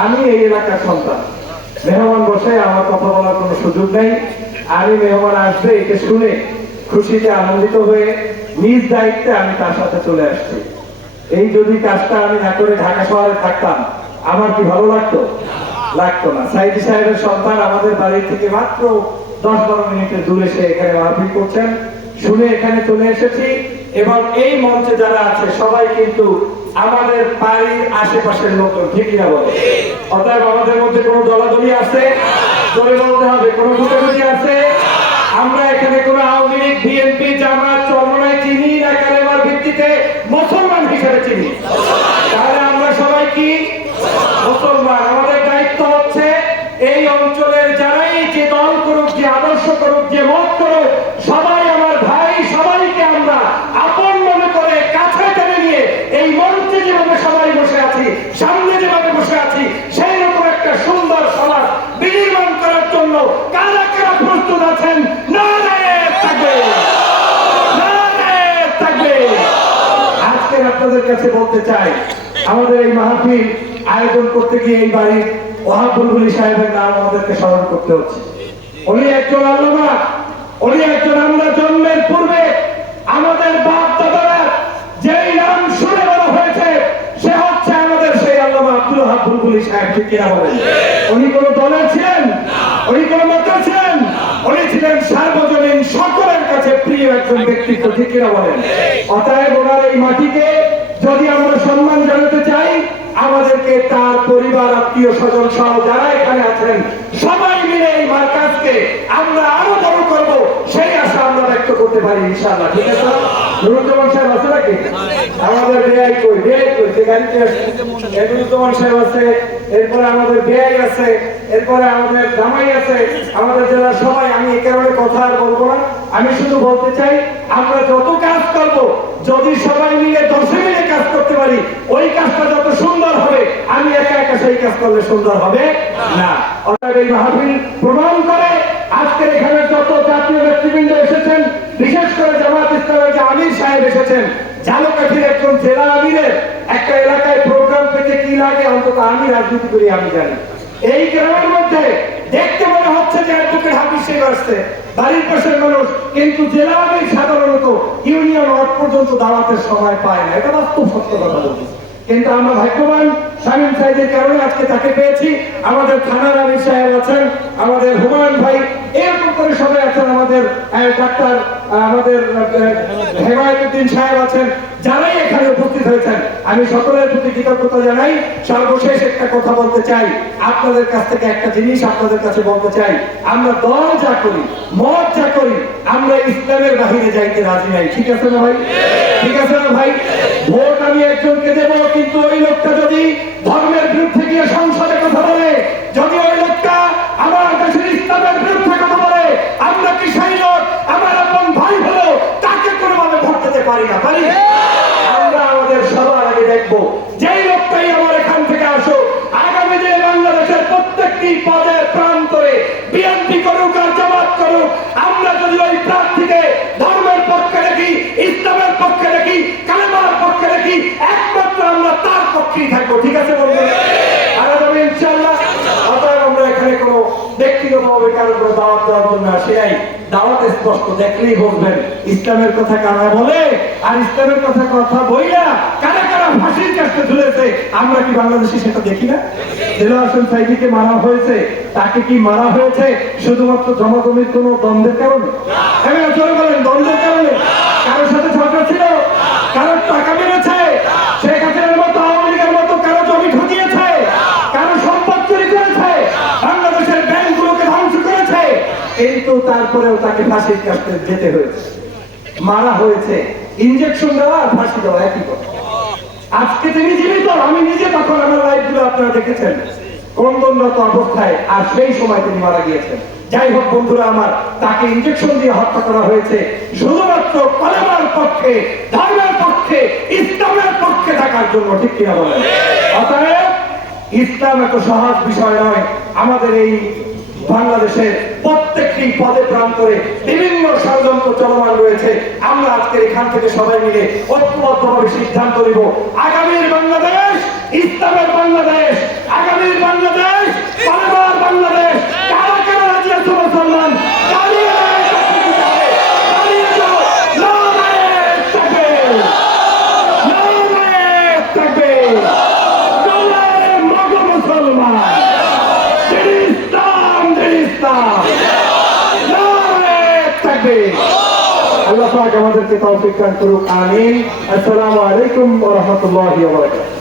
আমি এই এলাকার সন্তান। মেহমান বসে আমার কথা বলার কোনো সুযোগ নেই। আমি মেহমান আসবে, একে শুনে খুশিতে আনন্দিত হয়ে নিজ দায়িত্বে আমি তার সাথে চলে আসছি। এই যদি কাজটা আমি না করে ঢাকা শহরে থাকতাম, আমার কি ভালো লাগতো? লাগতো না। সাইদি সাহেবের সন্তান আমাদের বাড়ি থেকে মাত্র দশ বারো মিনিটের দূরে সে এখানে মাহফিল করছেন। শুনে এখানে চলে এসেছি এবং এই মঞ্চে যারা আছে, সবাই কিন্তু আমাদের বাড়ির আশেপাশের লোকজন ঠিকই না বলে? অতএব আমাদের মধ্যে কোনো দলাদলি আছে? জোরে বলতে হবে, কোনো দুটাদুটি আছে? আমরা এখানে কোনো আওয়ামী লীগ, বিএনপি জামাত চরমনায় চিনি না কালেমার ভিত্তিতে মুসলমান হিসেবে চিনি তাহলে আমরা সবাই কি মুসলমান আমাদের দায়িত্ব হচ্ছে এই অঞ্চলের যারাই যে দল করুক, যে আদর্শ করুক, যে মত করুক, সবাই আমার ভাই, সবাইকে আমরা আপন মনে করে কাছে টেনে নিয়ে এই মঞ্চে যেভাবে সবাই বসে আছি, সামনে যেভাবে বসে আছি, সেই রকম একটা সুন্দর সমাজ বিনির্মাণ করার জন্য কারা কারা প্রস্তুত আছেন? থাকবে। আজকে আপনাদের কাছে বলতে চাই, আমাদের এই মাহফিল আয়োজন করতে গিয়ে এই বাড়ির ওহাব সাহেবের নাম আমাদেরকে স্মরণ করতে হচ্ছে। উনি একজন আল্লামা, উনি একজন আমরা জন্মের পূর্বে আমাদের বাপ দাদারা যেই নাম শুনে বলা হয়েছে, সে হচ্ছে আমাদের সেই আল্লামা আব্দুল ওহাব বুলবুলি সাহেব ঠিক কিনা উনি কোন দলের ছিলেন? উনি কোন মতের ছিলেন? উনি ছিলেন সার্বজনীন সকলের কাছে প্রিয় একজন ব্যক্তিত্ব, ঠিক কিনা বলেন? অতএব ওনার এই মাটিকে যদি আমরা সম্মান জানাতে চাই, আমাদেরকে তার আত্মীয় স্বজন সহ যারা এখানে আছেন, সবাই মিলে এই মার্কাজকে আমরা আরও বড় করব। সেই আশা আমরা ব্যক্ত করতে পারি ঠিক আছে? এরপরে আমাদের বেআই আছে, এরপরে আমাদের আছে, আমাদের জেলার সবাই। আমি কথা আর বলব না। আমি শুধু বলতে চাই, আমরা যত কাজ করব, যদি সবাই মিলে দশে মিলে কাজ করতে পারি, ওই কাজটা যত সুন্দর হবে আমি একা একা সেই কাজ করলে সুন্দর হবে? না। অর্থাৎ এই মাহফিল প্রমাণ করে আজকের এখানে যত জাতীয় নেতৃবৃন্দ এসেছেন, বিশেষ করে জামাত ইসলামের যে আমির সাহেব এসেছেন, ঝালকাঠির একজন জেলা আমিরের, একটা এলাকায় প্রোগ্রাম পেতে কি লাগে? অন্তত আমি রাজনীতি করি, আমি জানি। এই গ্রামের মধ্যে দেখতে মনে হচ্ছে যে অ্যাডভোকেট হাফিজ শেখ আসছে, বাড়ির পাশের মানুষ, কিন্তু জেলা আমির সাধারণত ইউনিয়ন ওয়ার্ড পর্যন্ত দাওয়াতের সময় পায় না। এটা বাস্তব সত্য কথা বলছি কিন্তু আমরা ভাগ্যবান, শামীম সাহেবের কারণে আজকে তাকে পেয়েছি। আমাদের থানার আমির সাহেব আছেন, আমাদের হুমায়ুন ভাই, এরকম করে সবাই আছেন, আমাদের ডাক্তার আমাদের হেমায়তুদ্দিন সাহেব আছেন, যারাই এখানে উপস্থিত হয়েছেন। আমি সকলের প্রতি কৃতজ্ঞতা জানাই। সর্বশেষ একটা কথা বলতে চাই। আপনাদের কাছ থেকে একটা জিনিস আপনাদের কাছে বলতে চাই। আমরা দল যা করি, মত যা করি, আমরা ইসলামের বাহিরে যাইতে রাজি নাই। ঠিক আছে না ভাই? ঠিক আছে না ভাই? ভোট আমি একজনকে দেবো, কিন্তু ওই লোকটা যদি ধর্মের বিরুদ্ধে গিয়ে সংসদে কথা বলে, যদি ওই লোকটা আমার দেশের ইসলামের বিরুদ্ধে কথা বলে, আমরা কি সেই লোক? আমার আপন ভাই হলো, তাকে কোনোভাবে ভোট দিতে পারি না, পারি? আমরা আমাদের সবার আগে দেখব, যেই লোকটাই আমার এখান থেকে আসো আগামী দিনে বাংলাদেশের প্রত্যেকটি পদে প্রান্তরে বিএনপি করুক আর পক্ষেই থাকব ঠিক আছে বলবেন আর আমি ইনশাল্লাহ অতএব আমরা এখানে কোনো ব্যক্তিগতভাবে কারও কোনো দাওয়াত দেওয়ার জন্য আসি নাই। দাওয়াত স্পষ্ট দেখলেই বুঝবেন ইসলামের কথা কারা বলে আর ইসলামের কথা কথা বইলা কারা কারা ফাঁসির কাছে ঝুলেছে আমরা কি বাংলাদেশে সেটা দেখি না? দিলওয়ার হোসেন সাইদিকে মারা হয়েছে তাকে কি মারা হয়েছে? শুধুমাত্র জমাজমির কোন দ্বন্দ্বের কারণে? বলেন দ্বন্দ্বের কারণে কারোর সাথে ঝগড়া ছিল কারোর টাকা মেরেছে শেখ হাসিনার মতো আওয়ামী লীগের মতো কারও জমি ঠকিয়েছে কারও সম্পদ চুরি করেছে বাংলাদেশের ব্যাংকগুলোকে ধ্বংস করেছে কিন্তু তারপরেও তাকে ফাঁসির কাছে যেতে হয়েছে। মারা হয়েছে। ইনজেকশন দেওয়া আর ফাঁসি দেওয়া, একই কথা। আজকে তিনি জীবিত, আমি নিজে তখন আমার লাইফগুলো আপনারা দেখেছেন। ক্রন্দনরত অবস্থায় আর সেই সময় তিনি মারা গিয়েছেন। যাই হোক বন্ধুরা আমার, তাকে ইনজেকশন দিয়ে হত্যা করা হয়েছে। শুধুমাত্র কলেমার পক্ষে, ধর্মের পক্ষে, ইসলামের পক্ষে থাকার জন্য, ঠিক কিনা বলেন? অতএব, ইসলাম এত সহজ বিষয় নয়। আমাদের এই বাংলাদেশের প্রত্যেকটি পদে প্রান্তরে বিভিন্ন ষড়যন্ত্র চলমান রয়েছে। আমরা আজকে এখান থেকে সবাই মিলে ঐক্যবদ্ধভাবে সিদ্ধান্ত নিব। আগামীর বাংলাদেশ ইসলামের বাংলাদেশ আগামীর বাংলাদেশ পালাবার বাংলাদেশ কারা কারা রাজি আছে মুসলমান দাঁড়িয়ে দাঁড়িয়ে যাও নারায়ে তাকবীর নারায়ে তাকবীর নারায়ে মগ মুসলমান দিন ইসলাম দিন ইসলাম তাকবীর আল্লাহ পাক আমাদেরকে তৌফিক দান করুক আমিন। আসসালামু আলাইকুম ওয়া রাহমাতুল্লাহি ওয়া বারাকাতুহু।